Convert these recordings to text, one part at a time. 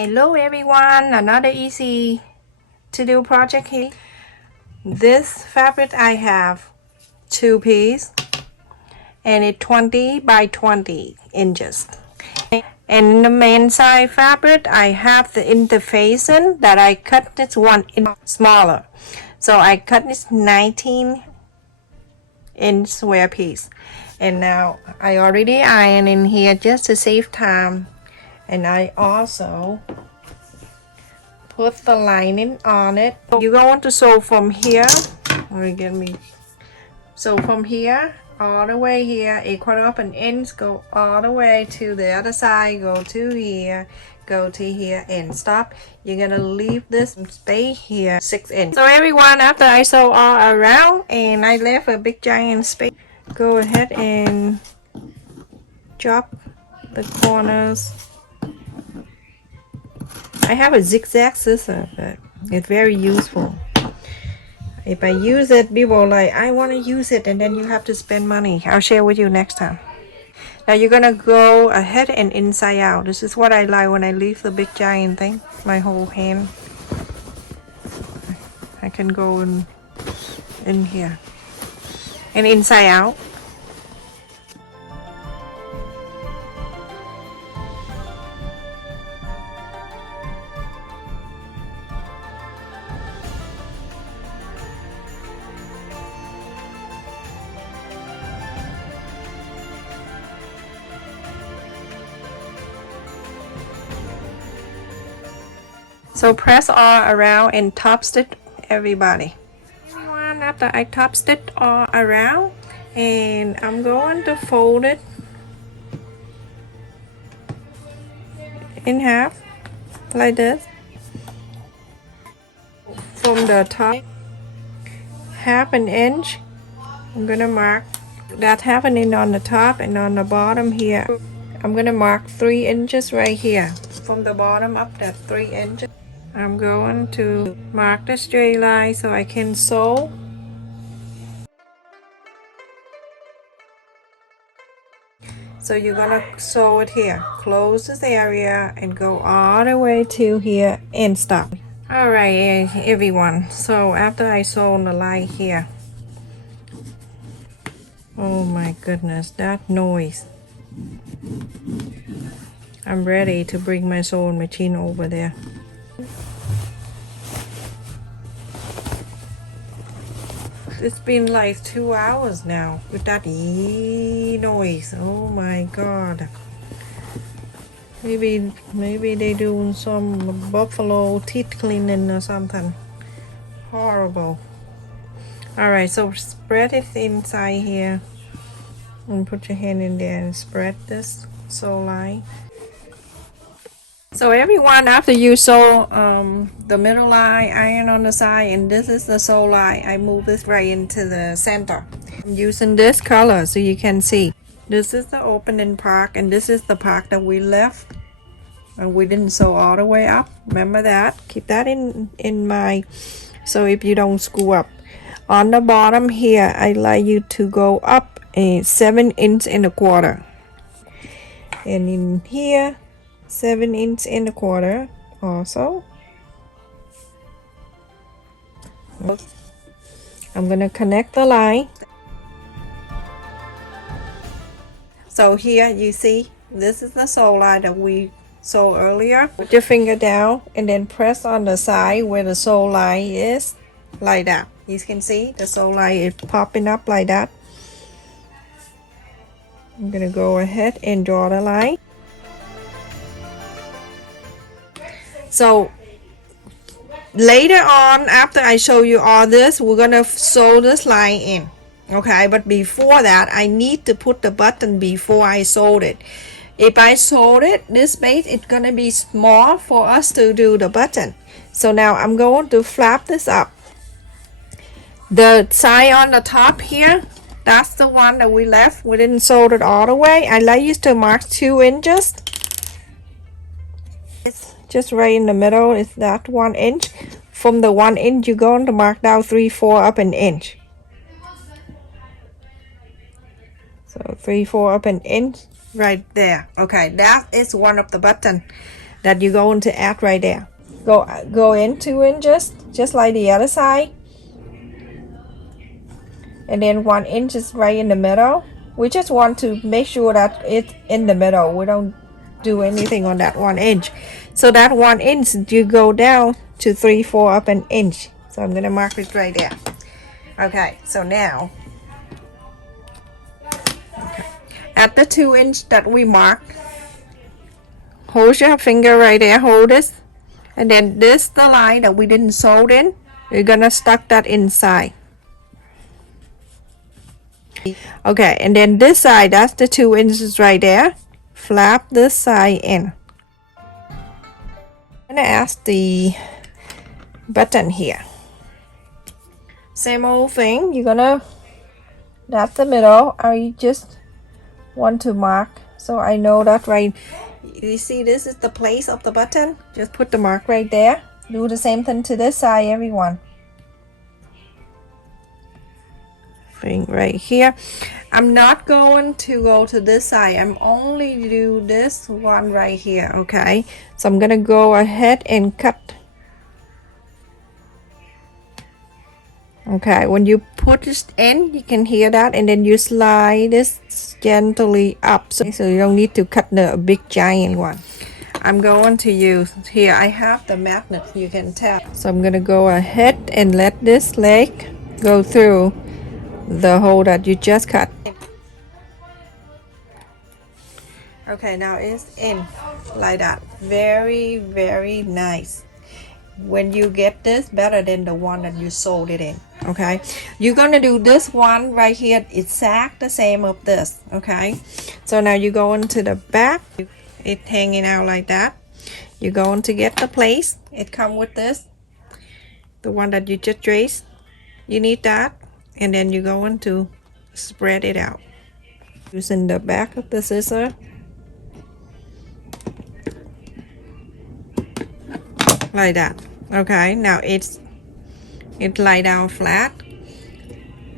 Hello everyone, another easy to do project here. This fabric I have 2 pieces and it's 20 by 20 inches. And in the main side fabric I have the interfacing that I cut this one in smaller. So I cut this 19-inch square piece. And now I already iron in here just to save time. And I also put the lining on it. You're going to sew from here. So from here all the way here, 1/4 inch, go all the way to the other side, go to here, go to here and stop. You're gonna leave this space here 6 inches. So everyone, after I sew all around and I left a big giant space, go ahead and chop the corners. I have a zigzag scissor, but it's very useful. If I use it, people like, I want to use it, and then you have to spend money. I'll share with you next time. Now you're gonna go ahead and inside out. This is what I like when I leave the big giant thing, my whole hand. I can go in here and inside out. So press all around and top stitch everybody. Everyone, after I top stitch all around, and I'm going to fold it in half like this. From the top, 1/2 inch, I'm gonna mark that 1/2 inch on the top, and on the bottom here, I'm gonna mark 3 inches right here. From the bottom up, that 3 inches. I'm going to mark the straight line so I can sew. So you're gonna sew it here. Close this area and go all the way to here and stop. Alright everyone, so after I sew the line here, oh my goodness, that noise. I'm ready to bring my sewing machine over there. It's been like 2 hours now with that noise. Oh my god. Maybe they doing some buffalo teeth cleaning or something. Horrible. Alright, so spread it inside here and put your hand in there and spread this sew line. So everyone, after you sew the middle line, iron on the side, and this is the sew line, I move this right into the center. I'm using this color so you can see. This is the opening part, and this is the part that we left and we didn't sew all the way up. Remember that. Keep that in mind, so if you don't screw up. On the bottom here, I like you to go up 7 inches and a quarter, and in here 7 inches and a quarter also. I'm gonna connect the line. So here you see, this is the sew line that we sewed earlier. Put your finger down and then press on the side where the sew line is, like that. You can see the sew line is popping up like that. I'm gonna go ahead and draw the line. So later on, after I show you all this, we're gonna sew this line in, okay? But before that, I need to put the button before I sewed it. If I sewed it, this space is gonna be small for us to do the button. So now I'm going to flap this up. The side on the top here, that's the one that we left. We didn't sew it all the way. I like you to mark 2 inches. It's just right in the middle is that 1 inch. From the 1 inch, you're going to mark down 3/4 up an inch. So 3/4 up an inch right there. Okay, that is one of the button. that you're going to add right there. Go in 2 inches, just like the other side. And then 1 inch is right in the middle. We just want to make sure that it's in the middle. We don't do anything on that 1 inch. So that 1 inch, you go down to 3/4 of an inch. So I'm gonna mark it right there. Okay, so now at the 2 inch that we marked, hold your finger right there, hold this, and then this the line that we didn't sew in, you're gonna stuck that inside. Okay, and then this side, that's the 2 inches right there, flap this side in. I'm gonna ask the button here, same old thing. You're gonna, that's the middle. I just want to mark so I know that right. You see this is the place of the button, just put the mark right there. Do the same thing to this side, everyone. Thing right here. I'm not going to go to this side, I'm only do this one right here. Okay, so I'm gonna go ahead and cut. Okay, when you put this in, you can hear that, and then you slide this gently up, so you don't need to cut the big giant one. I'm going to use here, I have the magnet, you can tell. So I'm gonna go ahead and let this leg go through the hole that you just cut. Okay, now it's in like that. Very, very nice. When you get this, better than the one that you sewed it in. Okay, you're gonna do this one right here, exact the same of this. Okay, so now you go into the back, it's hanging out like that. You're going to get the place, it come with this, the one that you just traced, you need that, and then you're going to spread it out using the back of the scissor like that. Okay, now it lie down flat.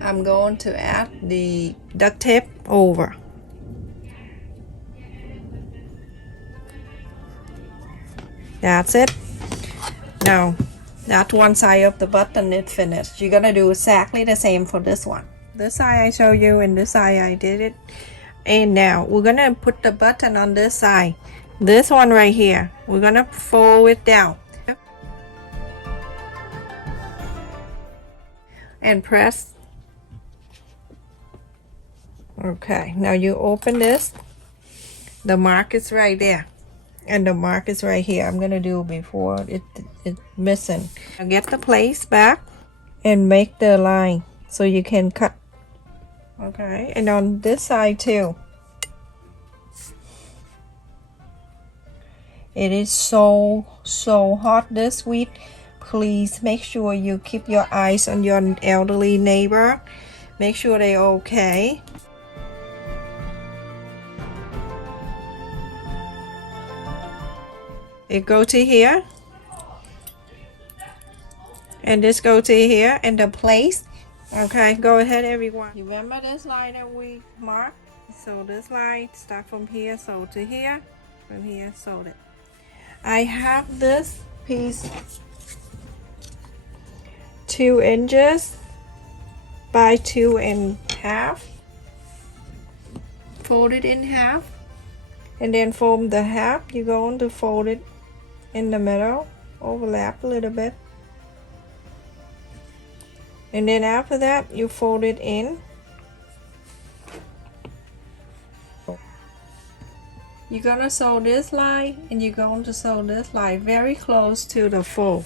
I'm going to add the duct tape over. That's it. Now that one side of the button is finished. You're gonna do exactly the same for this one. This side I show you, and this side I did it. And now we're gonna put the button on this side. This one right here, we're gonna fold it down and press. Okay, now you open this, the mark is right there, and the mark is right here. I'm gonna do before it's missing. Now get the place back and make the line so you can cut. Okay, and on this side too. It is so hot this week. Please make sure you keep your eyes on your elderly neighbor. Make sure they're okay. It go to here, and this go to here, and the place. Okay, go ahead everyone. Remember this line that we marked? So this line start from here, so to here, from here, so that. I have this piece 2 inches by 2.5. Fold it in half, and then from the half you're going to fold it in the middle, overlap a little bit, and then after that you fold it in. You're gonna sew this line, and you're going to sew this line very close to the fold.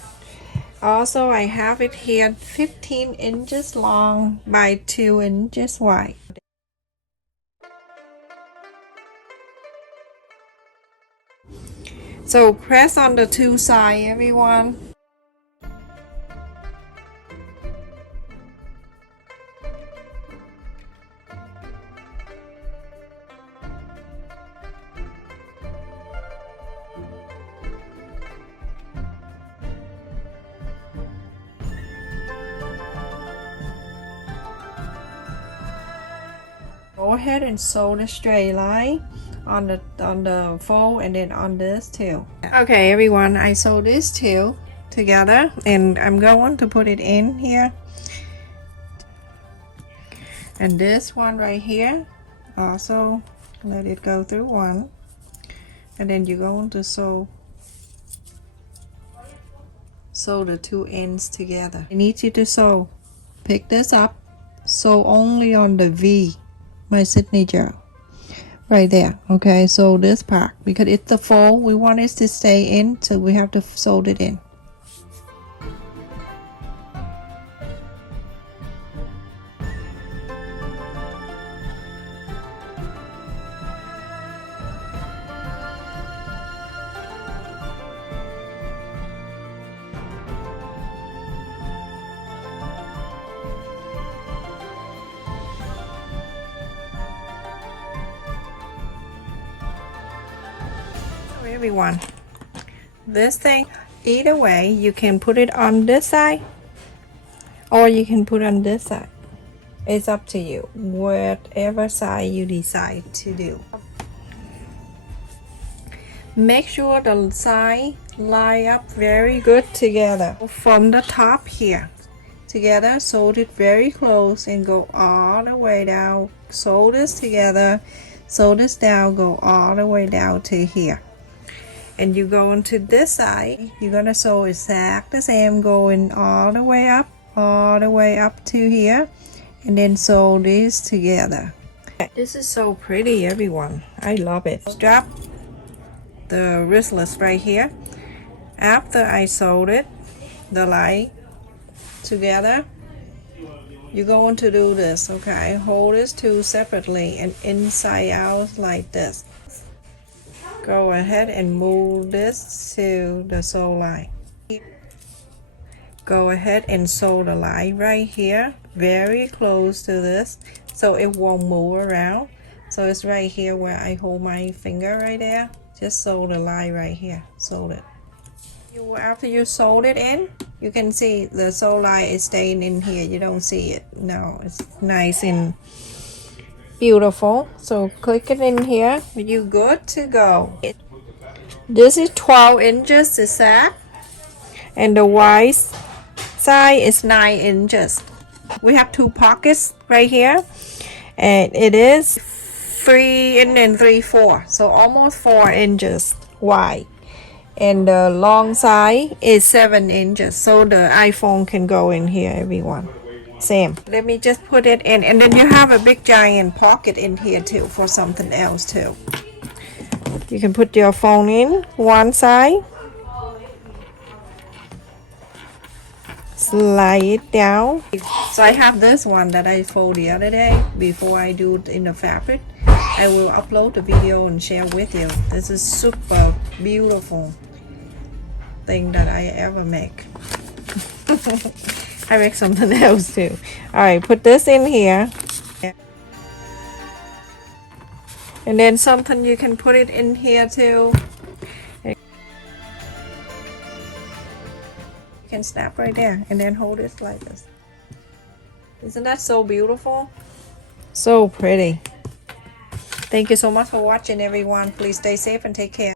Also, I have it here 15 inches long by 2 inches wide. So press on the two sides, everyone. Go ahead and sew the straight line on the fold and then on this too. Okay everyone, I sew these two together and I'm going to put it in here, and this one right here also let it go through one, and then you're going to sew the two ends together. I need you to sew, pick this up, sew only on the V, my signature right there. Okay, so this part, because it's the fold, we want it to stay in, so we have to sew it in. Everyone, this thing, either way, you can put it on this side or you can put on this side. It's up to you, whatever side you decide to do. Make sure the side line up very good together from the top here together. Sew it very close and go all the way down. Sew this together, sew this down, go all the way down to here. And you go into this side, you're gonna sew exact the same, going all the way up to here, and then sew these together. This is so pretty everyone, I love it. Strap the wristlets right here. After I sewed it, the line together, you're going to do this. Okay, hold these two separately and inside out like this. Go ahead and move this to the sew line. Go ahead and sew the line right here, very close to this, so it won't move around. So it's right here where I hold my finger right there. Just sew the line right here, sew it. After you sewed it in, you can see the sew line is staying in here. You don't see it. No, it's nice and beautiful. So click it in here, you good to go. This is 12 inches exact, and the wide side is 9 inches. We have two pockets right here, and it is 3 3/4, so almost 4 inches wide, and the long side is 7 inches, so the iPhone can go in here everyone. Same. Let me just put it in, and then you have a big giant pocket in here too for something else too. You can put your phone in one side, slide it down. So I have this one that I folded the other day. Before I do it in the fabric, I will upload the video and share with you. This is super beautiful thing that I ever make. I make something else too. Alright, put this in here. And then something you can put it in here too. You can snap right there and then hold it like this. Isn't that so beautiful? So pretty. Thank you so much for watching everyone. Please stay safe and take care.